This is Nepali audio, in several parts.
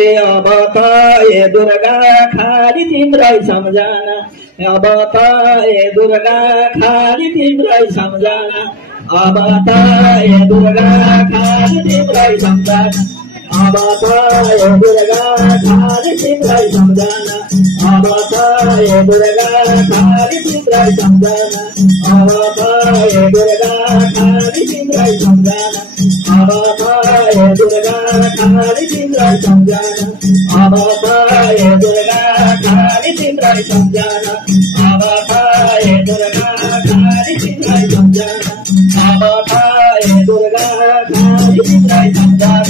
अब त ए दुर्गा खाली तिम्रै सम्झना अब त ए दुर्गा खाली तिम्रै सम्झना अब त ए दुर्गा खाली तिम्रै सम्झना अब त ए दुर्गा खाली तिम्रै सम्झना अब त ए दुर्गा खाली तिम्रै सम्झना अब त ए दुर्गा खाली तिम्रै सम्झना अब त ए दुर्गा खाली तिम्रै सम्झना अब त ए दुर्गा खाली तिम्रै सम्झना अब त ए दुर्गा खाली तिम्रै सम्झना अब त ए दुर्गा खाली तिम्रै सम्झना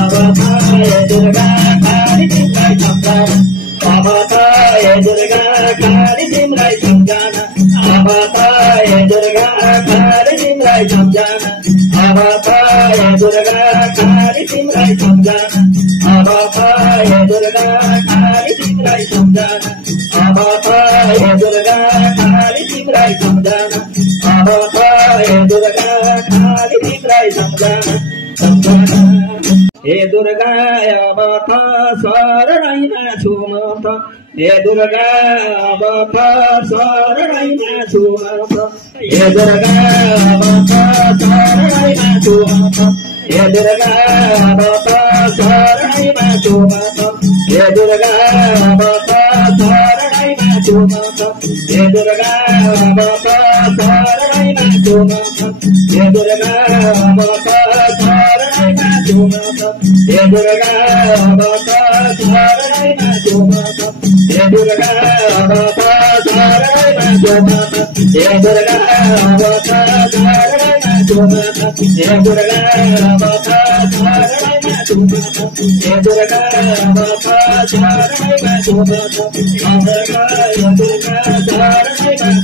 अब त ए दुर्गा खाली तिम्रै सम्झना अब त ए दुर्गा खाली तिम्रै सम्झना अब त ए दुर्गा खाली तिम्रै सम्झना अब त ए दुर्गा खाली तिम्रै सम्झना अब त ए दुर्गा खाली तिम्रै सम्झना अब त ए दुर्गा खाली तिम्रै सम्झना अब त ए दुर्गा खाली तिम्रै सम्झना हे दुर्गा अब त शरणैमा छु म त हे दुर्गा अब त शरणैमा छु म त हे दुर्गा अब त शरणैमा छु म त हे दुर्गा अब त शरणैमा छु म त हे दुर्गा अब त शरणैमा छु म त हे दुर्गा अब त शरणैमा छु म त हे दुर्गा अब त शरणैमा छु म त हे दुर्गा अब त शरणैमा छु म त हे दुर्गा अब त शरणैमा छु म त हे दुर्गा अब त शरणैमा छु म त हे दुर्गा अब त शरणैमा छु म त हे दुर्गा अब त शरणैमा छु म त शरणैमा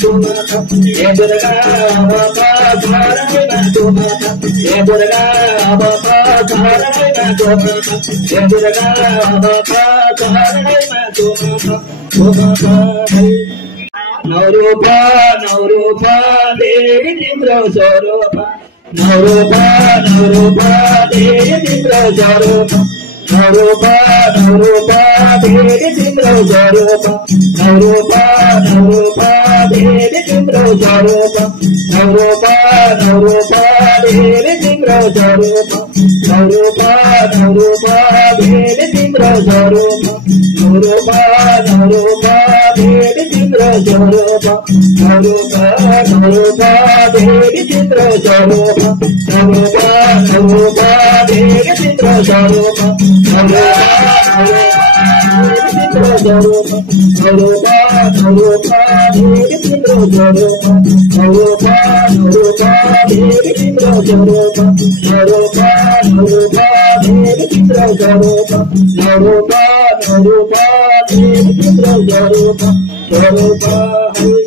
छु म त हे दुर्गा अब त शरणैमा छु म त हे दुर्गा अब त शरणैमा छु म त हे दुर्गा अब त शरणैमा छु म त नवरूप नवरूप देवी तिम्रो स्वरूप नवरूप नवरूप देवी तिम्रो स्वरूप नवरूप नवरूप देवी तिम्रो स्वरूप नवरूप नवरूप देवी तिम्रो स्वरूप नवरूप नवरूप देवी तिम्रो स्वरूप नवरूप नवरूप देवी तिम्रो स्वरूप नवरूप नवरूप देवी तिम्रो स्वरूप नवरूप नवरूप देवी तिम्रो स्वरूप नवरूप नवरूप देवी तिम्रो स्वरूप नवरूप नवरूप देवी तिम्रो स्वरूप नवरूप नवरूप देवी तिम्रो स्वरूप नवरूप नवरूप देवी तिम्रो स्वरूप नवरूप नवरूप देवी तिम्रो स्वरूप